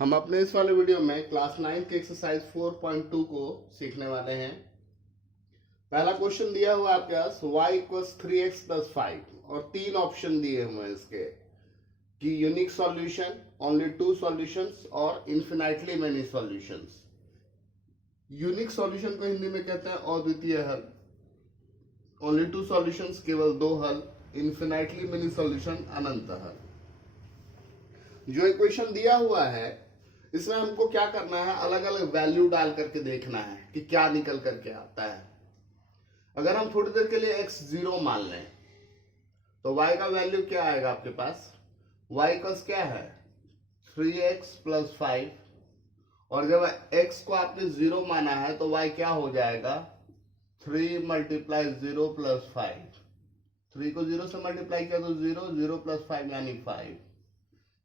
हम अपने इस वाले वीडियो में क्लास 9 के एक्सरसाइज 4.2 को सीखने वाले हैं। पहला क्वेश्चन दिया हुआ है आपके पास y इक्वल्स 3x प्लस 5 और तीन ऑप्शन दिए हुए हैं इसके कि unique solution, only two solutions और infinitely many solutions. Unique solution को हिंदी में कहते हैं अद्वितीय हल, ओनली टू सॉल्यूशंस केवल दो हल, इन्फिनाइटली मेनी सॉल्यूशन अनंत हल। जो इक्वेशन दिया हुआ है इसमें हमको क्या करना है, अलग अलग वैल्यू डाल करके देखना है कि क्या निकल करके आता है। अगर हम थोड़ी देर के लिए x 0 मान लें तो y का वैल्यू क्या आएगा आपके पास, y कस क्या है 3x प्लस 5, और जब x को आपने 0 माना है तो y क्या हो जाएगा 3 मल्टीप्लाई 0 प्लस 5। 3 को 0 से मल्टीप्लाई किया तो 0, 0 प्लस 5 यानी 5,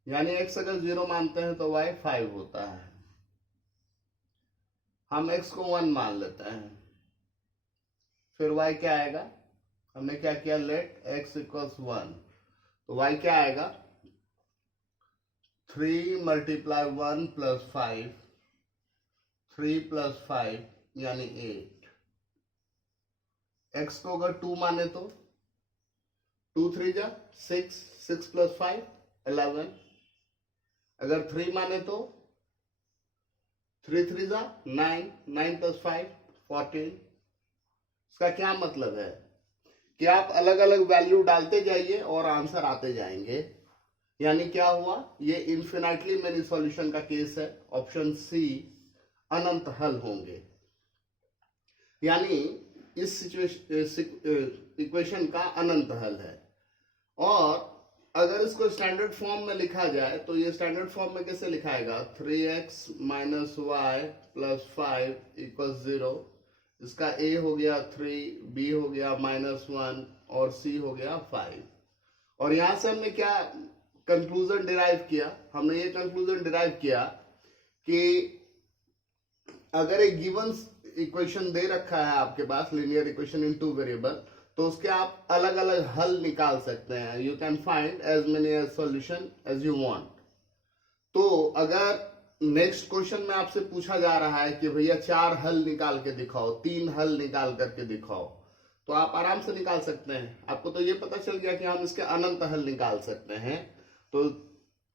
यानी x अगर 0 मानते हैं तो y 5 होता है। हम x को 1 मान लेते हैं, फिर y क्या आएगा, हमने क्या किया लेट x इक्वल्स 1, तो y क्या आएगा 3 मल्टीप्लाई 1 प्लस 5, 3 प्लस 5 यानी 8। x को अगर 2 माने तो 2 3 जा 6, 6 प्लस 5 11। अगर 3 माने तो 3 3 जा 9, 9 प्लस 5 14। इसका क्या मतलब है कि आप अलग अलग वैल्यू डालते जाइए और आंसर आते जाएंगे। यानी क्या हुआ, ये इन्फिनाइटली मेनी सॉल्यूशन का केस है, ऑप्शन सी अनंत हल होंगे। यानी इस इक्वेशन का अनंत हल है। और अगर इसको स्टैंडर्ड फॉर्म में लिखा जाए तो ये स्टैंडर्ड फॉर्म में कैसे लिखाएगा 3x minus y plus 5 equal 0। इसका a हो गया 3, b हो गया -1 और c हो गया 5। और यहां से हमने क्या कंक्लूजन डिराइव किया, हमने ये कंक्लूजन डिराइव किया कि अगर एक गिवन इक्वेशन दे रखा है आपके पास linear equation in two variable, तो उसके आप अलग अलग हल निकाल सकते हैं। You can find as many as solution as you want. तो अगर नेक्स्ट क्वेश्चन में आपसे पूछा जा रहा है कि भैया 4 हल निकाल के दिखाओ, 3 हल निकाल करके दिखाओ, तो आप आराम से निकाल सकते हैं। आपको तो ये पता चल गया कि हम इसके अनंत हल निकाल सकते हैं। तो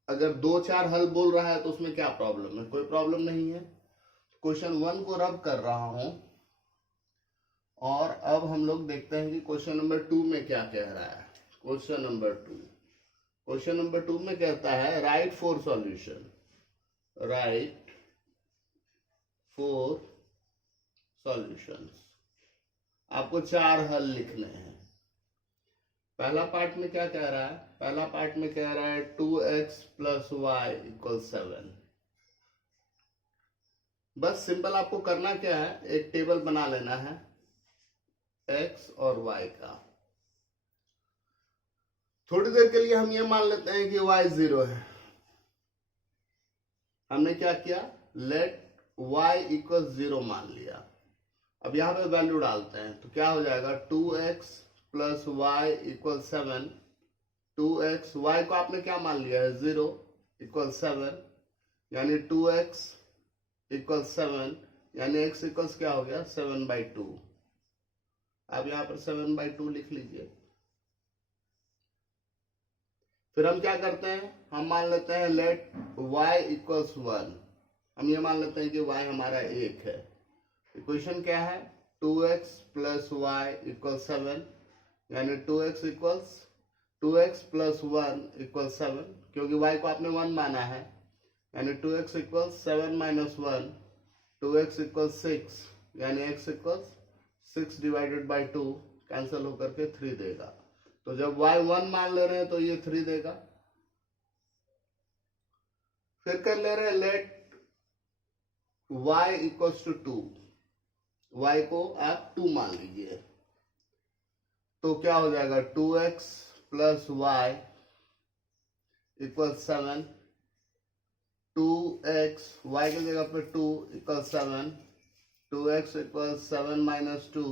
अगर 2-4 हल बोल रहा है तो उसमें क्या प्रॉब्लम है, कोई प्रॉब्लम नहीं है। क्वेश्चन 1 को रब कर रहा हूं और अब हम लोग देखते हैं कि क्वेश्चन नंबर 2 में क्या कह रहा है। क्वेश्चन नंबर 2 में कहता है राइट 4 सॉल्यूशन, राइट 4 सॉल्यूशंस। आपको 4 हल लिखने हैं। पहला पार्ट में क्या कह रहा है, पहला पार्ट में कह रहा है 2x प्लस वाई इक्वल 7। बस सिंपल आपको करना क्या है, एक टेबल बना लेना है x और y का। थोड़ी देर के लिए हम ये मान लेते हैं कि y 0 है। हमने क्या किया, लेट y इक्वल 0 मान लिया। अब यहां पे वैल्यू डालते हैं तो क्या हो जाएगा 2x plus Y equal 7। 2x, y को आपने क्या मान लिया है 0 इक्वल 7, यानी 2x इक्वल 7, यानी x इक्वल्स क्या हो गया 7/2। आप यहां पर 7/2 लिख लीजिए। फिर हम क्या करते हैं, हम मान लेते हैं लेट y इक्वल्स 1। हम ये मान लेते हैं कि y हमारा 1 है। इक्वेशन क्या है 2x प्लस वाई इक्वल 7, यानी 2x प्लस 1 इक्वल 7, क्योंकि y को आपने 1 माना है, यानी 2x equal 7 minus 1, 2x equal 6, यानी x equal 6 divided by 2 cancel होकर के 3 देगा। तो जब y 1 मान ले रहे हैं तो ये 3 देगा। फिर कर ले रहे हैं let y equals to 2, y को आप 2 मान लीजिए, तो क्या हो जाएगा 2x plus Y equal 7, 2x y की जगह पे 2 equal 7, 2x equal 7 minus 2,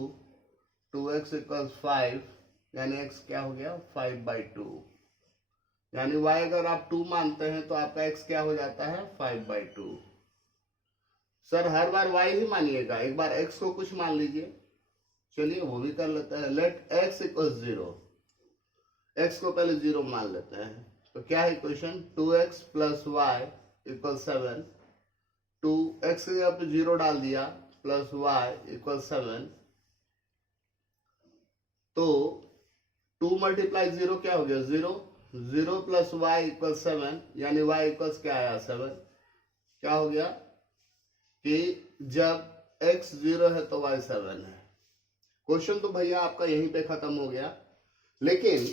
2x equal 5, यानी x क्या हो गया 5/2। यानी y अगर आप 2 मानते हैं तो आपका x क्या हो जाता है 5/2। सर हर बार y ही मानिएगा, एक बार x को कुछ मान लीजिए। चलिए वो भी कर लेते हैं। लेट x इक्वल 0, x को पहले 0 मान लेते हैं। तो क्या है equation 2x plus Y equal 7। 2x के जगह पे 0 डाल दिया प्लस वाई इक्वल 7। तो 2 मल्टीप्लाई 0 क्या हो गया 0। 0 प्लस वाई इक्वल 7 यानी y इक्वल्स क्या आया 7। क्या हो गया कि जब x 0 है तो y 7 है। क्वेश्चन तो भैया आपका यहीं पे खत्म हो गया। लेकिन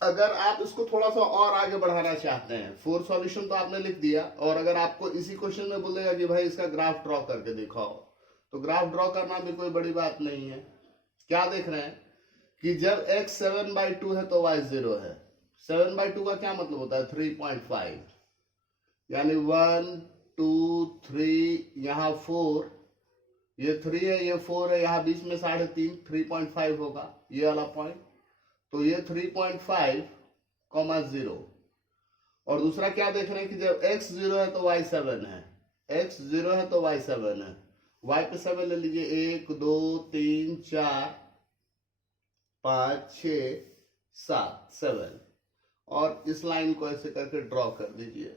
अगर आप इसको थोड़ा सा और आगे बढ़ाना चाहते हैं, 4 सॉल्यूशन तो आपने लिख दिया, और अगर आपको इसी क्वेश्चन में बोलेगा कि भाई इसका ग्राफ ड्रॉ करके दिखाओ, तो ग्राफ ड्रॉ करना भी कोई बड़ी बात नहीं है। क्या देख रहे हैं कि जब x 7/2 है तो y 0 है। 7/2 का क्या मतलब होता है 3.5, यानी 1 2 3, यहाँ 4, ये 3 है ये 4 है, यहाँ बीच में 3.5 3.5 होगा ये वाला पॉइंट। तो ये 3.5, 0। और दूसरा क्या देख रहे हैं कि जब x 0 है तो y 7 है। x 0 है तो y 7 है। y पे 7 ले लीजिए, 1 2 3 4 5 6 7 7, और इस लाइन को ऐसे करके ड्रॉ कर दीजिए।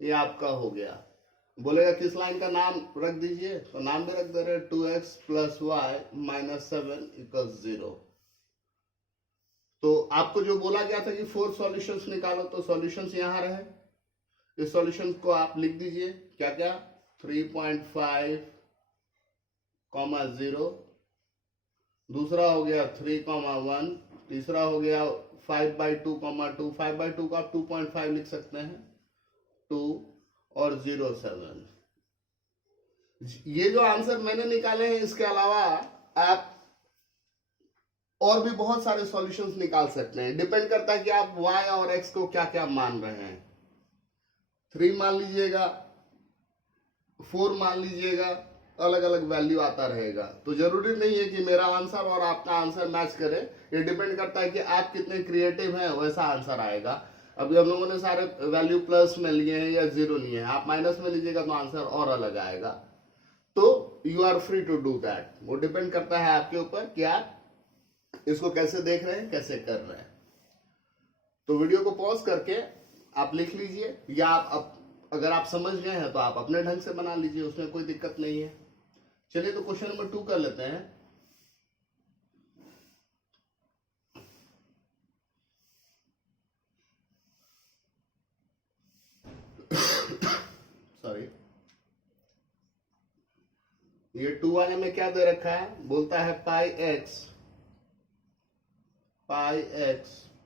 ये आपका हो गया। बोलेगा किस लाइन का नाम रख दीजिए, तो नाम भी रख दे रहे 2x plus Y minus 7 equal 0। तो आपको जो बोला गया था कि 4 सॉल्यूशंस निकालो, तो सॉल्यूशंस यहां रहे। इस सॉल्यूशन को आप लिख दीजिए क्या क्या 3.5, 0, दूसरा हो गया 3, 1, तीसरा हो गया 5/2, 2। 5/2 को आप 2.5 लिख सकते हैं, 2 और 0 7। ये जो आंसर मैंने निकाले हैं, इसके अलावा आप और भी बहुत सारे सॉल्यूशंस निकाल सकते हैं। डिपेंड करता है कि आप y और x को क्या क्या मान रहे हैं। 3 मान लीजिएगा, 4 मान लीजिएगा, अलग अलग वैल्यू आता रहेगा। तो जरूरी नहीं है कि मेरा आंसर और आपका आंसर मैच करे। ये डिपेंड करता है कि आप कितने क्रिएटिव हैं, वैसा आंसर आएगा। अभी हम लोगों ने सारे वैल्यू प्लस में लिए हैं या 0 लिए हैं, आप माइनस में लीजिएगा तो आंसर और अलग आएगा। तो you are free to do that. वो डिपेंड करता है आपके ऊपर कि आप इसको कैसे देख रहे हैं, कैसे कर रहे हैं। तो वीडियो को पॉज करके आप लिख लीजिए, या आप अगर आप समझ गए हैं तो आप अपने ढंग से बना लीजिए, उसमें कोई दिक्कत नहीं है। चलिए तो क्वेश्चन नंबर 2 कर लेते हैं। सॉरी, ये 2 वाले में क्या दे रखा है, बोलता है पाई एक्स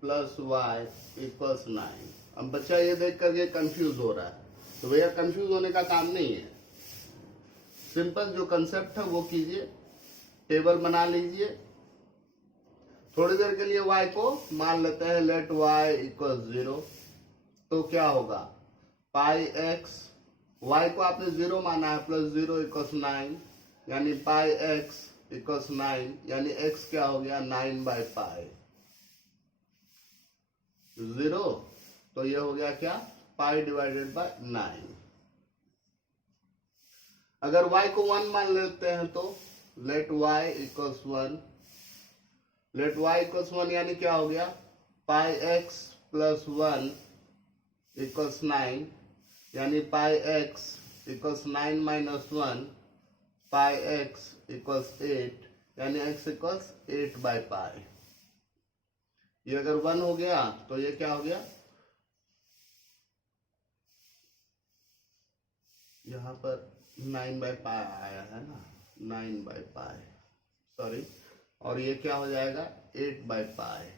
प्लस वाई इक्वल्स 9। अब बच्चा ये देख करके कंफ्यूज हो रहा है, तो भैया कंफ्यूज होने का काम नहीं है। सिंपल जो कंसेप्ट है वो कीजिए, टेबल बना लीजिए। थोड़ी देर के लिए y को मान लेते हैं, लेट y इक्वल 0। तो क्या होगा पाई एक्स, y को आपने 0 माना है, प्लस 0 इक्वल्स 9, यानी पाई एक्स इक्वल्स 9, यानी x क्या हो गया 9/पाई 0। तो ये हो गया क्या पाई डिवाइडेड बाय 9। अगर y को 1 मान लेते हैं तो let y equals 1। Let y equals 1 यानी क्या हो गया पाई x प्लस 1 इक्वल्स 9, यानी पाई x इक्वल्स 9 माइनस 1, पाई x इक्वल्स 8, यानी x इक्वल्स 8/पाई। ये अगर 1 हो गया तो ये क्या हो गया, यहां पर 9/पाई आया है ना, 9/पाई, सॉरी, और ये क्या हो जाएगा 8/पाई।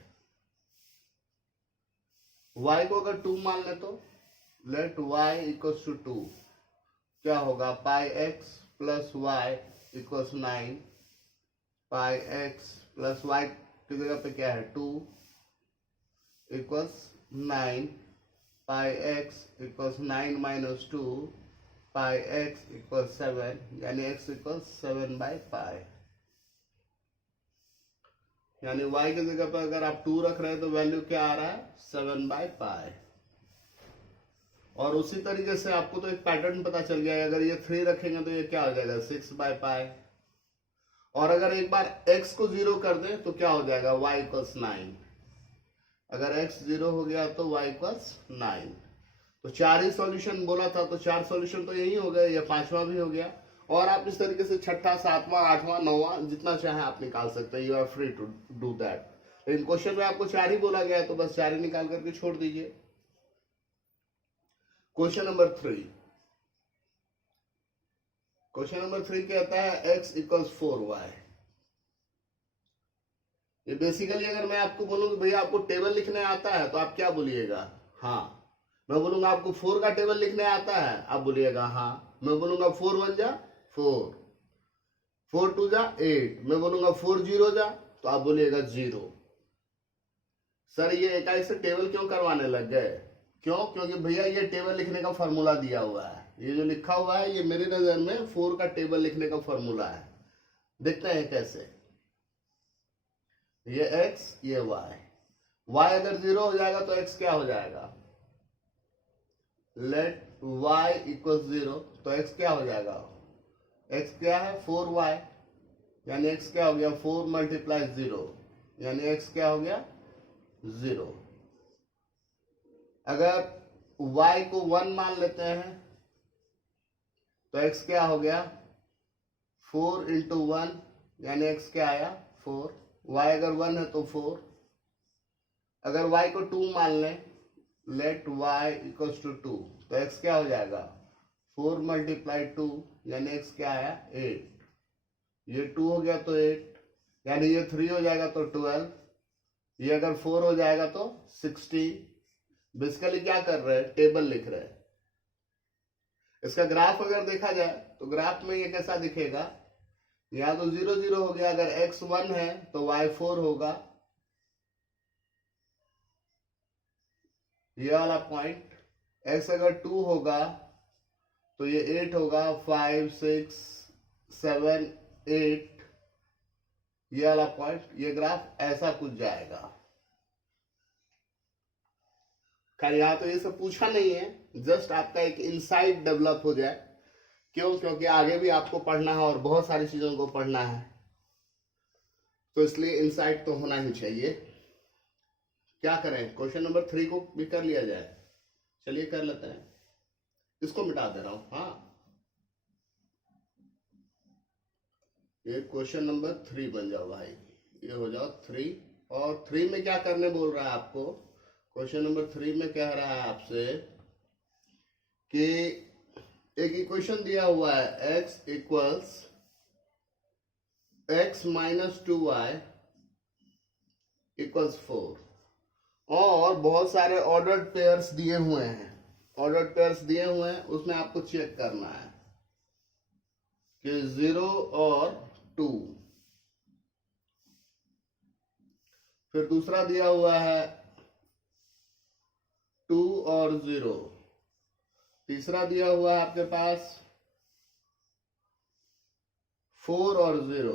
y को अगर 2 मान ले तो लेट y इक्वल्स टू 2, क्या होगा पाई x प्लस वाई इक्वल्स 9, पाई x प्लस वाई की जगह पे क्या है 2 इक्वल्स 9, पाई x इक्वल्स 9 माइनस 2, पाई x इक्वल्स 7, यानी x इक्वल्स 7/पाई। यानी y की जगह पर अगर आप 2 रख रहे हैं तो वैल्यू क्या आ रहा है 7/π। और उसी तरीके से आपको तो एक पैटर्न पता चल गया है, अगर ये 3 रखेंगे तो ये क्या हो जाएगा 6/π। और अगर एक बार x को 0 कर दें तो क्या हो जाएगा y = 9। अगर x 0 हो गया तो y = 9। तो 4 ही सॉल्यूशन बोला था, तो 4 सॉल्यूशन तो यही हो गए, या 5वां भी हो गया। और आप इस तरीके से 6ठा, 7वां, 8वां, 9वां जितना चाहे आप निकाल सकते हैं। You are free to do that. लेकिन क्वेश्चन में आपको 4 ही बोला गया है, तो बस 4 ही निकाल करके छोड़ दीजिए। Question number 3। क्वेश्चन नंबर 3 कहता है x = 4y। ये बेसिकली अगर मैं आपको बोलूं कि भैया आपको टेबल लिखने आता है तो आप क्या बोलिएगा? हाँ। मैं बोलूंगा आपको 4 का टेबल लिखने आता है, आप बोलिएगा हाँ। मैं बोलूंगा 4 1 जा 4, 4 2 जा 8। मैं बोलूंगा 4 0 जा, तो आप बोलिएगा 0। सर ये एकाएक से टेबल क्यों करवाने लग गए? क्यों? क्योंकि भैया ये टेबल लिखने का फॉर्मूला दिया हुआ है। ये जो लिखा हुआ है ये मेरी नजर में 4 का टेबल लिखने का फॉर्मूला है। देखते हैं कैसे। ये x, ये y। y अगर 0 हो जाएगा तो x क्या हो जाएगा? लेट y = 0, तो x क्या हो जाएगा? x क्या है 4y, यानी x क्या हो गया 4 × 0, यानी x क्या हो गया 0। अगर y को 1 मान लेते हैं तो x क्या हो गया 4 × 1, यानी x क्या आया 4। y अगर 1 है तो 4। अगर y को 2 मान लें, लेट y = 2, तो x क्या हो जाएगा 4 × 2, यानी x क्या आया 8। ये 2 हो गया तो 8, यानी ये 3 हो जाएगा तो 12। ये अगर 4 हो जाएगा तो 16। बेसिकली क्या कर रहे हैं? टेबल लिख रहे हैं। इसका ग्राफ अगर देखा जाए तो ग्राफ में ये कैसा दिखेगा? यहाँ तो 0 0 हो गया। अगर x 1 है तो y 4 होगा, ये वाला पॉइंट। x अगर 2 होगा तो ये 8 होगा, 5 6 7 8, ये वाला पॉइंट। ये ग्राफ ऐसा कुछ जाएगा। खैर यहाँ तो ये सब पूछा नहीं है, जस्ट आपका एक इंसाइट डेवलप हो जाए। क्यों? क्योंकि आगे भी आपको पढ़ना है और बहुत सारी चीजों को पढ़ना है, तो इसलिए इंसाइट तो होना ही चाहिए। क्या करें? क्वेश्चन नंबर 3 को भी कर लिया जाए। चलिए कर लेते हैं। इसको मिटा दे रहा हूं। हाँ, ये क्वेश्चन नंबर 3 बन जाओ भाई। ये हो जाओ 3। और 3 में क्या करने बोल रहा है आपको? क्वेश्चन नंबर 3 में कह रहा है आपसे कि एक इक्वेशन दिया हुआ है x = x - 2y = 4, और बहुत सारे ऑर्डर्ड पेयर्स दिए हुए हैं। ऑर्डर्ड पेयर्स दिए हुए हैं, उसमें आपको चेक करना है कि 0 और 2। फिर दूसरा दिया हुआ है 2 और 0। तीसरा दिया हुआ है आपके पास 4 और 0।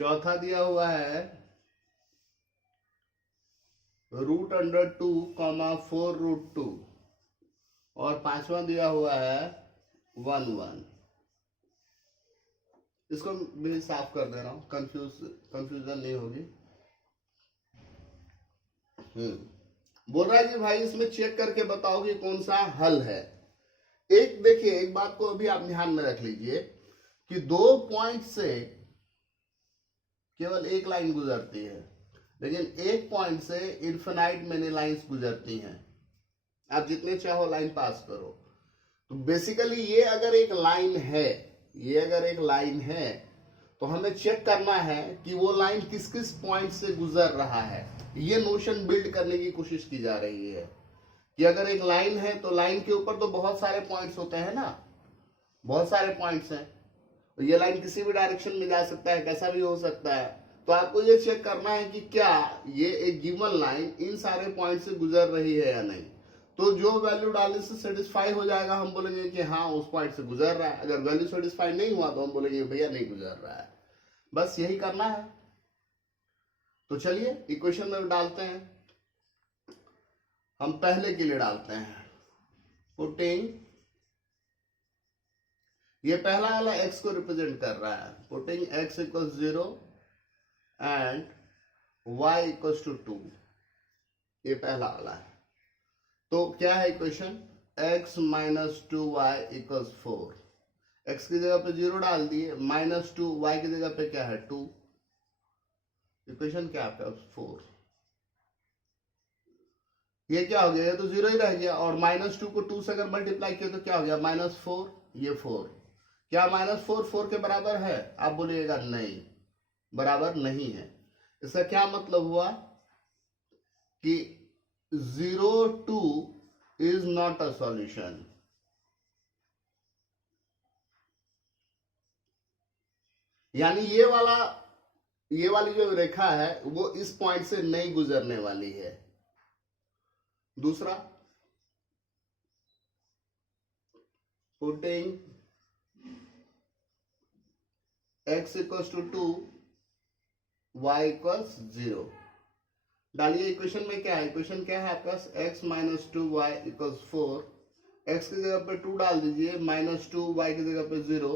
चौथा दिया हुआ है √2, 4√2। और पांचवा दिया हुआ है 1 1। इसको भी साफ कर दे रहा हूं, कंफ्यूजन नहीं होगी। बोल रहा है कि भाई इसमें चेक करके बताओ कि कौन सा हल है। एक देखिए, एक बात को अभी आप ध्यान में रख लीजिए कि 2 पॉइंट से केवल एक लाइन गुजरती है, लेकिन एक पॉइंट से इनफिनाइट मेनी लाइंस गुजरती हैं। आप जितने चाहो लाइन पास करो। तो बेसिकली ये अगर एक लाइन है, तो हमें चेक करना है कि वो लाइन किस किस पॉइंट से गुजर रहा है। ये नोशन बिल्ड करने की कोशिश की जा रही है कि अगर एक लाइन है तो लाइन के ऊपर तो बहुत सारे पॉइंट्स होते हैं ना, बहुत सारे पॉइंट्स हैं। तो ये लाइन किसी भी डायरेक्शन में जा सकता है, कैसा भी हो सकता है। तो आपको ये चेक करना है कि क्या ये एक गिवन लाइन इन सारे पॉइंट से गुजर रही है या नहीं। तो जो वैल्यू डालने से सेटिस्फाई हो जाएगा, हम बोलेंगे कि हाँ उस पॉइंट से गुजर रहा है। अगर वैल्यू सेटिस्फाई नहीं हुआ तो हम बोलेंगे भैया नहीं गुजर रहा है। बस यही करना है। तो चलिए इक्वेशन में डालते हैं। हम पहले के लिए डालते हैं, पुटिंग, ये पहला वाला x को रिप्रेजेंट कर रहा है, putting x equals 0 and y equals to 2, ये पहला वाला है। तो क्या है इक्वेशन, x माइनस 2y इक्वल्स 4, x की जगह पे 0 डाल दिए, माइनस 2, y की जगह पे क्या है 2, इक्वेशन क्या है 4। ये क्या हो गया, ये तो 0 ही रह गया, और माइनस 2 को 2 से अगर मल्टीप्लाई किया तो क्या हो गया -4, ये 4। क्या -4 4 के बराबर है, आप बोलिएगा नहीं, बराबर नहीं है। इसका क्या मतलब हुआ कि 0 2 इज नॉट अ सॉल्यूशन। यानी ये वाली जो रेखा है वो इस पॉइंट से नहीं गुजरने वाली है। दूसरा, putting x equals to 2, y equals 0, डालिए इक्वेशन में। क्या है इक्वेशन, क्या है आपका, x माइनस 2y इक्वल्स 4, x की जगह पे 2 डाल दीजिए, -2 y की जगह पे 0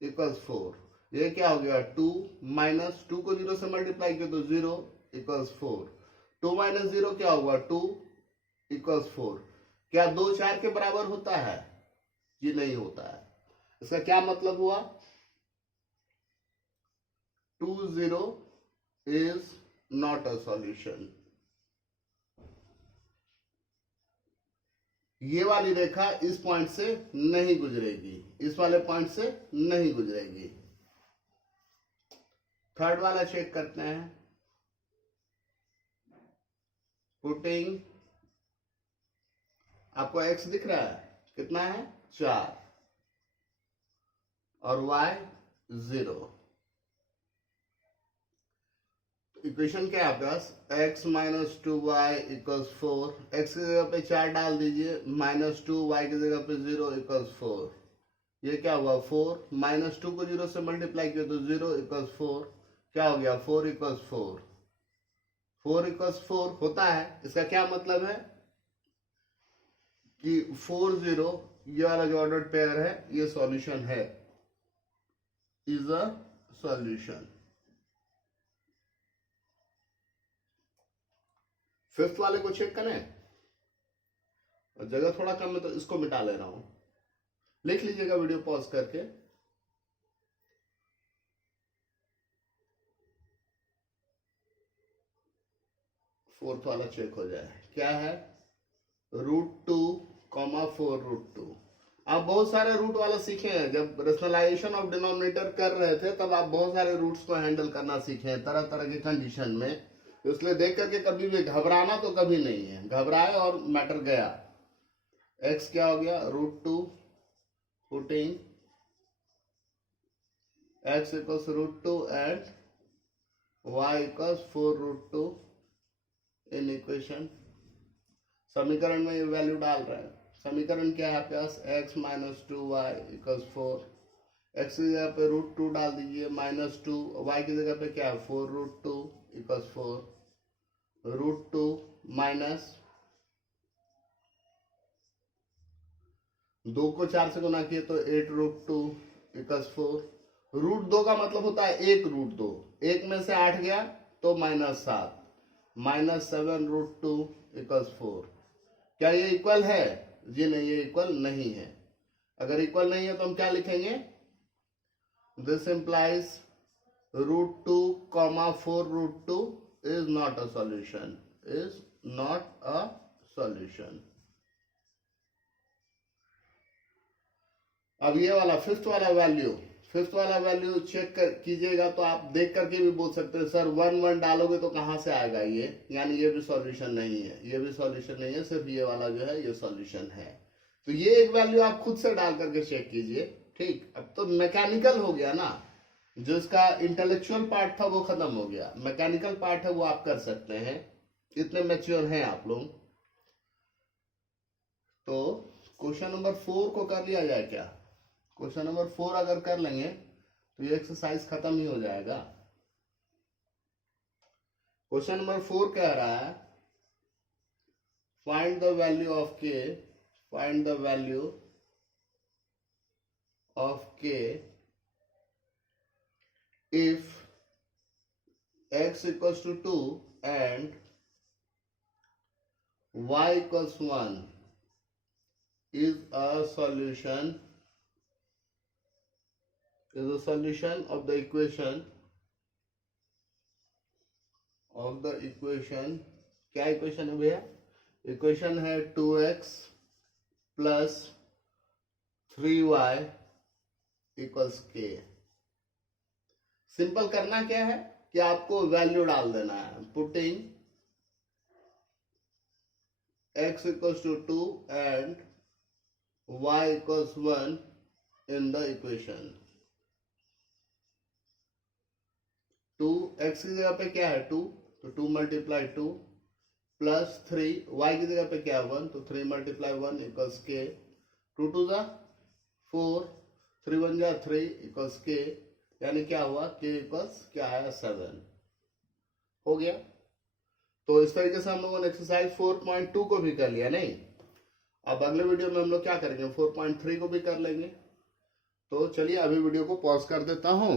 इक्वल्स 4। ये क्या हो गया 2, माइनस 2 को 0 से मल्टीप्लाई किया तो 0 इक्वल्स 4, 2 माइनस 0 क्या होगा 2 इक्वल्स 4। क्या 2 4 के बराबर होता है, ये नहीं होता है। इसका क्या मतलब हुआ, 2 0 is not a solution। ये वाली रेखा इस पॉइंट से नहीं गुजरेगी, इस वाले पॉइंट से नहीं गुजरेगी। थर्ड वाला चेक करते हैं, पुटिंग, आपको x दिख रहा है कितना है 4 और y 0। इक्वेशन क्या है आपके पास, x माइनस 2y इक्वल्स 4, x की जगह पे 4 डाल दीजिए, -2 y की जगह पे 0 इक्वल्स 4। ये क्या हुआ 4, -2 को 0 से मल्टीप्लाई किया तो 0 इक्वल्स 4, क्या हो गया 4 इक्वल्स 4, 4 इक्वल्स 4 होता है। इसका क्या मतलब है कि 4 0, ये वाला जो ऑर्डर्ड पेयर है ये सॉल्यूशन है, इज अ सॉल्यूशन। फिफ्थ वाले को चेक करें, और जगह थोड़ा कम है तो इसको मिटा ले रहा हूं, लिख लीजिएगा वीडियो पॉज करके। फोर्थ वाला चेक हो जाए, क्या है √2, 4 √2। आप बहुत सारे रूट वाला सीखे हैं, जब रेशनलाइजेशन ऑफ डिनोमिनेटर कर रहे थे तब आप बहुत सारे रूट्स को हैंडल करना सीखे हैं तरह तरह के कंडीशन में। इसलिए देख करके कभी भी घबराना तो कभी नहीं है, घबराए और मैटर गया। x क्या हो गया √2, putting x equals √2 and y equals 4 √2 in equation. समीकरण में ये वैल्यू डाल रहे हैं। समीकरण क्या है आपके पास, x माइनस 2y इक्वल्स 4, x की जगह पे √2 डाल दीजिए, -2 y की जगह पे क्या है 4 √2 इक्वल्स 4, √2 माइनस 2 को 4 से गुना किए तो 8 √2 इक्वल्स 4। √2 का मतलब होता है 1 √2, 1 में से 8 गया तो -7, -7 √2 इक्वल्स 4। क्या ये इक्वल है, जी नहीं, ये इक्वल नहीं है। अगर इक्वल नहीं है तो हम क्या लिखेंगे, this implies √2, 4 √2 is not a solution, is not a solution. अब ये वाला फिफ्थ वाला वैल्यू चेक कीजिएगा तो आप देख करके भी बोल सकते हैं सर 1 1 डालोगे तो कहां से आएगा ये, यानी ये भी सॉल्यूशन नहीं है, ये भी सॉल्यूशन नहीं है, सिर्फ ये वाला जो है ये सॉल्यूशन है। तो ये एक वैल्यू आप खुद से डाल करके चेक कीजिए। ठीक, अब तो मैकेनिकल हो गया ना, जो इसका इंटेलेक्चुअल पार्ट था वो खत्म हो गया, मैकेनिकल पार्ट है वो आप कर सकते हैं, इतने मैच्योर हैं आप लोग। तो क्वेश्चन नंबर 4 को कर लिया जाए क्या, क्वेश्चन नंबर 4 अगर कर लेंगे तो ये एक्सरसाइज खत्म ही हो जाएगा। क्वेश्चन नंबर 4 कह रहा है फाइंड द वैल्यू ऑफ के, फाइंड द वैल्यू ऑफ के if x equals to 2 and y equals 1 is a solution of the equation क्या इक्वेशन है भैया? इक्वेशन है 2x प्लस 3y इक्वल्स के। सिंपल करना क्या है कि आपको वैल्यू डाल देना है। Putting x equals to 2 and y equals 1 in the equation। 2 x की जगह पे क्या है 2, तो 2 मल्टीप्लाई 2 प्लस 3 y की जगह पे क्या है 1, तो 3 मल्टीप्लाई 1 इक्वल्स के। 2 2 जा 4, 3 1 जा 3 इक्वल्स के, यानी क्या हुआ k इक्वल्स क्या है 7। हो गया। तो इस तरीके से हम लोगों ने एक्सरसाइज 4.2 को भी कर लिया। नहीं, अब अगले वीडियो में हम लोग क्या करेंगे 4.3 को भी कर लेंगे। तो चलिए अभी वीडियो को पॉज कर देता हूं।